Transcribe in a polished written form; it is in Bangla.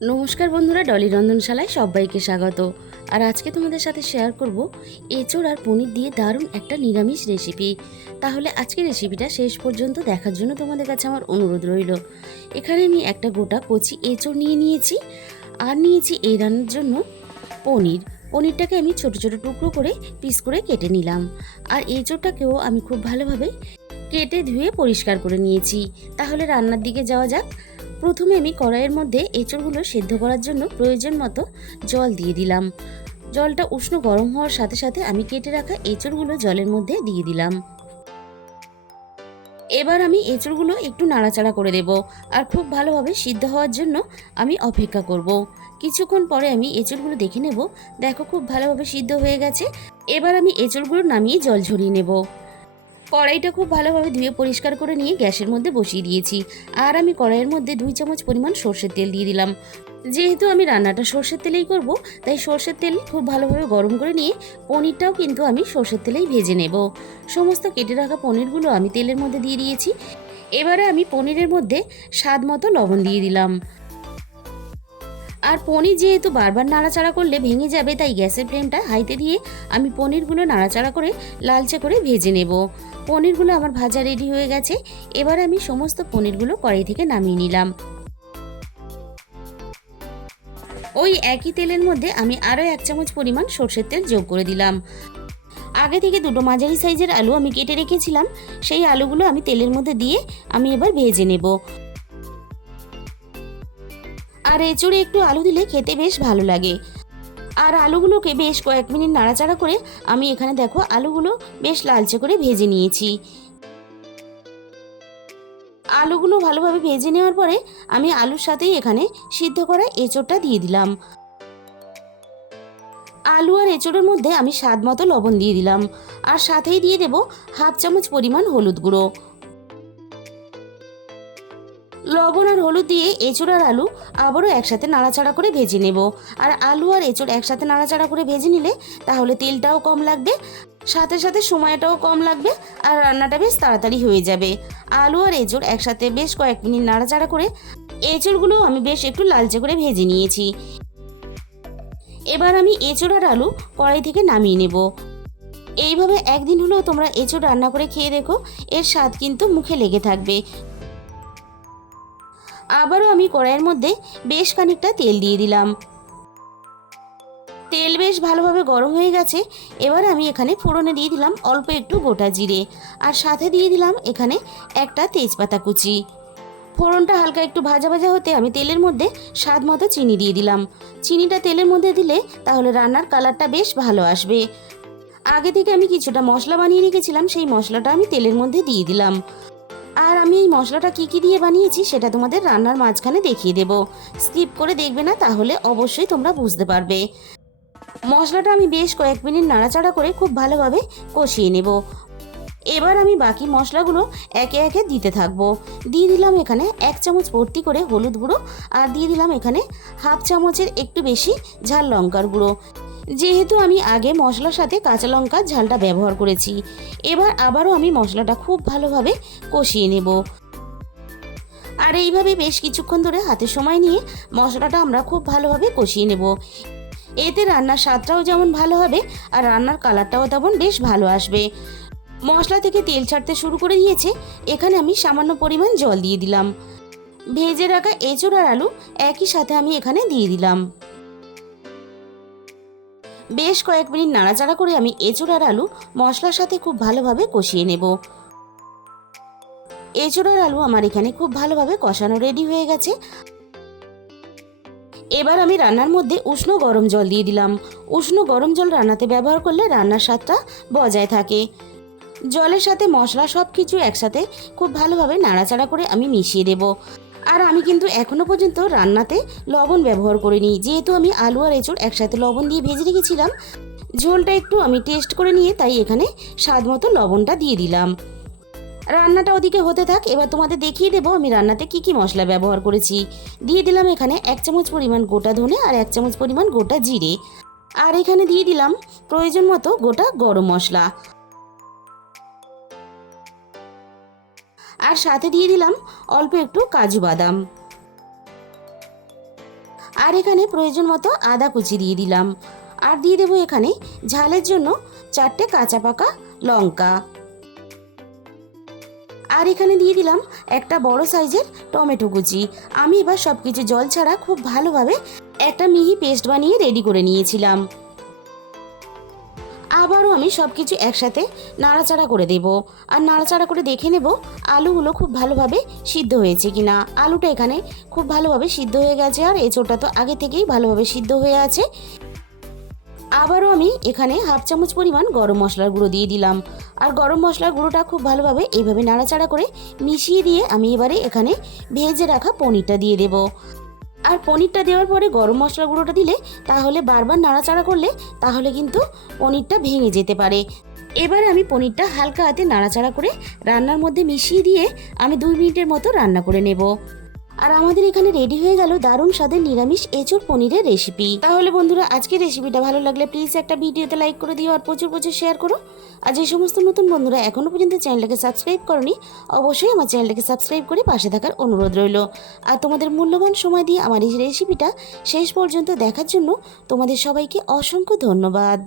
নমস্কার বন্ধুরা, ডলি রন্ধনশালায় সবাইকে স্বাগত। আর আজকে তোমাদের সাথে শেয়ার করব এঁচোড় আর পনির দিয়ে দারুণ একটা নিরামিষ রেসিপি। তাহলে আজকের রেসিপিটা শেষ পর্যন্ত দেখার জন্য তোমাদের কাছে আমার অনুরোধ রইল। এখানে আমি একটা গোটা কচি এঁচোড় নিয়েছি আর নিয়েছি এই রান্নার জন্য পনিরটাকে আমি ছোট ছোট টুকরো করে পিস করে কেটে নিলাম। আর এঁচোড়টাকেও আমি খুব ভালোভাবে কেটে ধুয়ে পরিষ্কার করে নিয়েছি। তাহলে রান্নার দিকে যাওয়া যাক। প্রথমে আমি কড়াইয়ের মধ্যে এঁচোড়গুলো সেদ্ধ করার জন্য প্রয়োজন মতো জল দিয়ে দিলাম। জলটা উষ্ণ গরম হওয়ার সাথে সাথে আমি কেটে রাখা এঁচোড়গুলো জলের মধ্যে দিয়ে দিলাম। এবার আমি এঁচোড়গুলো একটু নাড়াচাড়া করে দেব আর খুব ভালোভাবে সিদ্ধ হওয়ার জন্য আমি অপেক্ষা করব। কিছুক্ষণ পরে আমি এঁচোড়গুলো দেখে নেব। দেখো, খুব ভালোভাবে সিদ্ধ হয়ে গেছে। এবার আমি এঁচোড়গুলো নামিয়ে জল ঝরিয়ে নেব। কড়াইটা খুব ভালোভাবে ধুয়ে পরিষ্কার করে নিয়ে গ্যাসের মধ্যে বসিয়ে দিয়েছি। আর আমি কড়াইয়ের মধ্যে 2 চামচ পরিমাণ সর্ষের তেল দিয়ে দিলাম। যেহেতু আমি রান্নাটা সর্ষের তেলেই করব, তাই সর্ষের তেল খুব ভালোভাবে গরম করে নিয়ে পনিরটাও কিন্তু আমি সর্ষের তেলেই ভেজে নেব। সমস্ত কেটে রাখা পনিরগুলো আমি তেলের মধ্যে দিয়ে দিয়েছি। এবারে আমি পনিরের মধ্যে স্বাদ মতো লবণ দিয়ে দিলাম। আর পনির যেহেতু বারবার নাড়াচাড়া করলে ভেঙে যাবে, তাই গ্যাসের ফ্লেমটা হাইতে দিয়ে আমি পনিরগুলো নাড়াচাড়া করে লালচে করে ভেজে নেব। পনিরগুলো আমার ভাজা রেডি হয়ে গেছে। এবার আমি সমস্ত পনিরগুলো কড়াই থেকে নামিয়ে নিলাম। ওই একই তেলের মধ্যে আমি আরও 1 চামচ পরিমাণ সর্ষের তেল যোগ করে দিলাম। আগে থেকে 2টো মাঝারি সাইজের আলু আমি কেটে রেখেছিলাম। সেই আলুগুলো আমি তেলের মধ্যে দিয়ে আমি এবার ভেজে নেব। আর এঁচোড়ে একটু আলু দিলে খেতে বেশ ভালো লাগে। আর আলুগুলোকে বেশ কয়েক মিনিট নাড়াচাড়া করে আমি এখানে দেখো আলুগুলো বেশ লালচে করে ভেজে নিয়েছি। আলুগুলো ভালোভাবে ভেজে নেওয়ার পরে আমি আলুর সাথেই এখানে সিদ্ধ করা এঁচোড়টা দিয়ে দিলাম। আলু আর এঁচোড়ের মধ্যে আমি স্বাদ মতো লবণ দিয়ে দিলাম। আর সাথেই দিয়ে দেব 1/2 চামচ পরিমাণ হলুদ গুঁড়ো। লবণ আর হলুদ দিয়ে এঁচোড় আর আলু আবারও একসাথে নাড়াচাড়া করে ভেজে নেব। আর আলু আর এঁচোড় একসাথে নাড়াচাড়া করে ভেজে নিলে তাহলে তেলটাও কম লাগবে, সাথে সাথে সময়টাও কম লাগবে, আর রান্নাটা বেশ তাড়াতাড়ি হয়ে যাবে। আলু আর এঁচোড় একসাথে বেশ কয়েক মিনিট নাড়াচাড়া করে এঁচোড়গুলো আমি বেশ একটু লালচে করে ভেজে নিয়েছি। এবার আমি এঁচোড় আর আলু কড়াই থেকে নামিয়ে নেব। এইভাবে একদিন হলেও তোমরা এঁচোড় রান্না করে খেয়ে দেখো, এর স্বাদ কিন্তু মুখে লেগে থাকবে। আবারও আমি কড়াইয়ের মধ্যে বেশ খানিকটা তেল দিয়ে দিলাম। তেল বেশ ভালোভাবে গরম হয়ে গেছে। এবার আমি এখানে ফোড়নে দিয়ে দিলাম অল্প একটু গোটা জিরে, আর সাথে দিয়ে দিলাম এখানে একটা তেজপাতা কুচি। ফোড়নটা হালকা একটু ভাজা ভাজা হতে আমি তেলের মধ্যে স্বাদ মতো চিনি দিয়ে দিলাম। চিনিটা তেলের মধ্যে দিলে তাহলে রান্নার কালারটা বেশ ভালো আসবে। আগে থেকে আমি কিছুটা মশলা বানিয়ে রেখেছিলাম, সেই মশলাটা আমি তেলের মধ্যে দিয়ে দিলাম। আর আমি এই মশলাটা কি দিয়ে বানিয়েছি সেটা তোমাদের রান্নার মাঝখানে দেখিয়ে দেব। স্কিপ করে দেখবে না, তাহলে অবশ্যই তোমরা বুঝতে পারবে। মশলাটা আমি বেশ কয়েক মিনিট নাড়াচাড়া করে খুব ভালোভাবে কষিয়ে নেব। এবার আমি বাকি মশলাগুলো একে একে দিতে থাকবো। দিয়ে দিলাম এখানে 1 চামচ ভর্তি করে হলুদ গুঁড়ো, আর দিয়ে দিলাম এখানে 1/2 চামচের একটু বেশি ঝাল লঙ্কার গুঁড়ো। যেহেতু আমি আগে মশলার সাথে কাঁচা লঙ্কার ঝালটা ব্যবহার করেছি, এবার আবারও আমি মশলাটা খুব ভালোভাবে কষিয়ে নেব। আর এইভাবে বেশ কিছুক্ষণ ধরে হাতে সময় নিয়ে মশলাটা আমরা খুব ভালোভাবে কষিয়ে নেব। এতে রান্নার স্বাদটাও যেমন ভালো হবে আর রান্নার কালারটাও তেমন বেশ ভালো আসবে। মশলা থেকে তেল ছাড়তে শুরু করে দিয়েছে। এখানে আমি সামান্য পরিমাণ জল দিয়ে দিলাম। ভেজে রাখা এঁচোড় আর আলু একই সাথে আমি এখানে দিয়ে দিলাম। বেশ কয়েক মিনিট নাড়াচাড়া করে আমি এঁচোড় আর আলু মশলার সাথে খুব ভালোভাবে কষিয়ে নেব। এঁচোড় আর আলু আমার এখানে খুব ভালোভাবে কষানো রেডি হয়ে গেছে। এবার আমি রান্নার মধ্যে উষ্ণ গরম জল দিয়ে দিলাম। উষ্ণ গরম জল রান্নাতে ব্যবহার করলে রান্নার স্বাদটা বজায় থাকে। জলের সাথে মশলা সব কিছু একসাথে খুব ভালোভাবে নাড়াচাড়া করে আমি মিশিয়ে দেব। আর আমি কিন্তু এখনো পর্যন্ত রান্নাতে লবণ ব্যবহার করিনি, যেহেতু আমি আলু আর এঁচোড় একসাথে লবণ দিয়ে ভেজে রেখেছিলাম। ঝোলটা একটু আমি টেস্ট করে নিয়ে তাই এখানে স্বাদ মতো লবণটা দিয়ে দিলাম। রান্নাটা ওদিকে হতে থাক, এবার তোমাদের দেখিয়ে দেবো আমি রান্নাতে কি মশলা ব্যবহার করেছি। দিয়ে দিলাম এখানে 1 চামচ পরিমাণ গোটা ধনে আর 1 চামচ পরিমাণ গোটা জিরে, আর এখানে দিয়ে দিলাম প্রয়োজন মতো গোটা গরম মশলা, আর সাথে দিয়ে দিলাম অল্প একটু কাজু বাদাম। আর এখানে প্রয়োজন মতো আদা কুচি দিয়ে দিলাম। আর দিয়ে দেবো এখানে ঝালের জন্য 4টে কাঁচা পাকা লঙ্কা। আর এখানে দিয়ে দিলাম একটা বড় সাইজের টমেটো কুচি। আমি এবার সব কিছু জল ছাড়া খুব ভালোভাবে একটা মিহি পেস্ট বানিয়ে রেডি করে নিয়েছিলাম। আবারও আমি সব কিছু একসাথে নাড়াচাড়া করে দেব। আর নাড়াচাড়া করে দেখে নেব আলুগুলো খুব ভালোভাবে সিদ্ধ হয়েছে কিনা। আলুটা এখানে খুব ভালোভাবে সিদ্ধ হয়ে গেছে, আর এঁচোড়টা তো আগে থেকেই ভালোভাবে সিদ্ধ হয়ে আছে। আবারও আমি এখানে 1/2 চামচ পরিমাণ গরম মশলার গুঁড়ো দিয়ে দিলাম। আর গরম মশলার গুঁড়োটা খুব ভালোভাবে এইভাবে নাড়াচাড়া করে মিশিয়ে দিয়ে আমি এবারে এখানে ভেজে রাখা পনিরটা দিয়ে দেব। আর পনিরটা দেওয়ার পরে গরম মশলা গুঁড়োটা দিলে তাহলে বারবার নাড়াচাড়া করলে তাহলে কিন্তু পনিরটা ভেঙে যেতে পারে। এবার আমি পনিরটা হালকা হাতে নাড়াচাড়া করে রান্নার মধ্যে মিশিয়ে দিয়ে আমি 2 মিনিটের মতো রান্না করে নেব। আর আমাদের এখানে রেডি হয়ে গেল দারুণ স্বাদের নিরামিষ এঁচোড় পনিরের রেসিপি। তাহলে বন্ধুরা, আজকের রেসিপিটা ভালো লাগলে প্লিজ একটা ভিডিওতে লাইক করে দিও আর প্রচুর প্রচুর শেয়ার করো। আর যে সমস্ত নতুন বন্ধুরা এখনও পর্যন্ত চ্যানেলটাকে সাবস্ক্রাইব করনি, অবশ্যই আমার চ্যানেলটাকে সাবস্ক্রাইব করে পাশে থাকার অনুরোধ রইল। আর তোমাদের মূল্যবান সময় দিয়ে আমার এই রেসিপিটা শেষ পর্যন্ত দেখার জন্য তোমাদের সবাইকে অসংখ্য ধন্যবাদ।